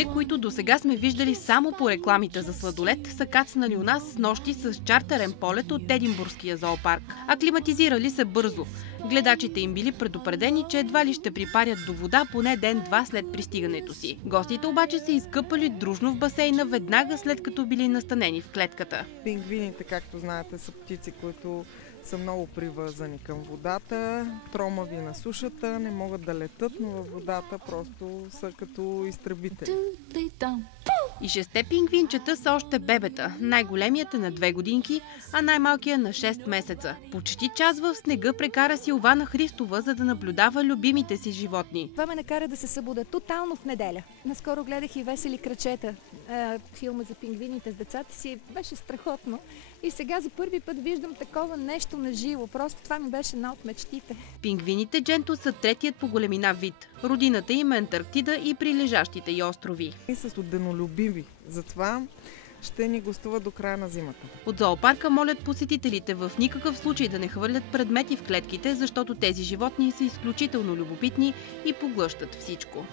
пингвините, които досега сме виждали само по рекламите за сладолед, са кацнали у нас с нощи с чартерен полет от Единбургския зоопарк. Аклиматизирали се бързо. Гледачите им били предупредени, че едва ли ще припарят до вода поне ден-два след пристигането си. Гостите обаче се изкъпали дружно в басейна веднага след като били настанени в клетката. Пингвините, както знаете, са птици, които са много привързани към водата, тромави на сушата, не могат да летат, но във водата просто са като изтребители. И 6 пингвинчета са още бебета. Най-големият е на 2 годинки, а най-малкият на 6 месеца. Почти час в снега прекара Силвана Христова, за да наблюдава любимите си животни. Това ме накара да се събуда тотално в неделя. Наскоро гледах и Весели крачета, филма за пингвините с децата си. Беше страхотно. И сега за първи път виждам такова нещо на живо. Просто това ми беше една от мечтите. Пингвините Дженто са третият по големина вид. Родината им е Антарктида и прилежащите й острови. И са студенолюбиви. Затова ще ни гостуват до края на зимата. От зоопарка молят посетителите в никакъв случай да не хвърлят предмети в клетките, защото тези животни са изключително любопитни и поглъщат всичко.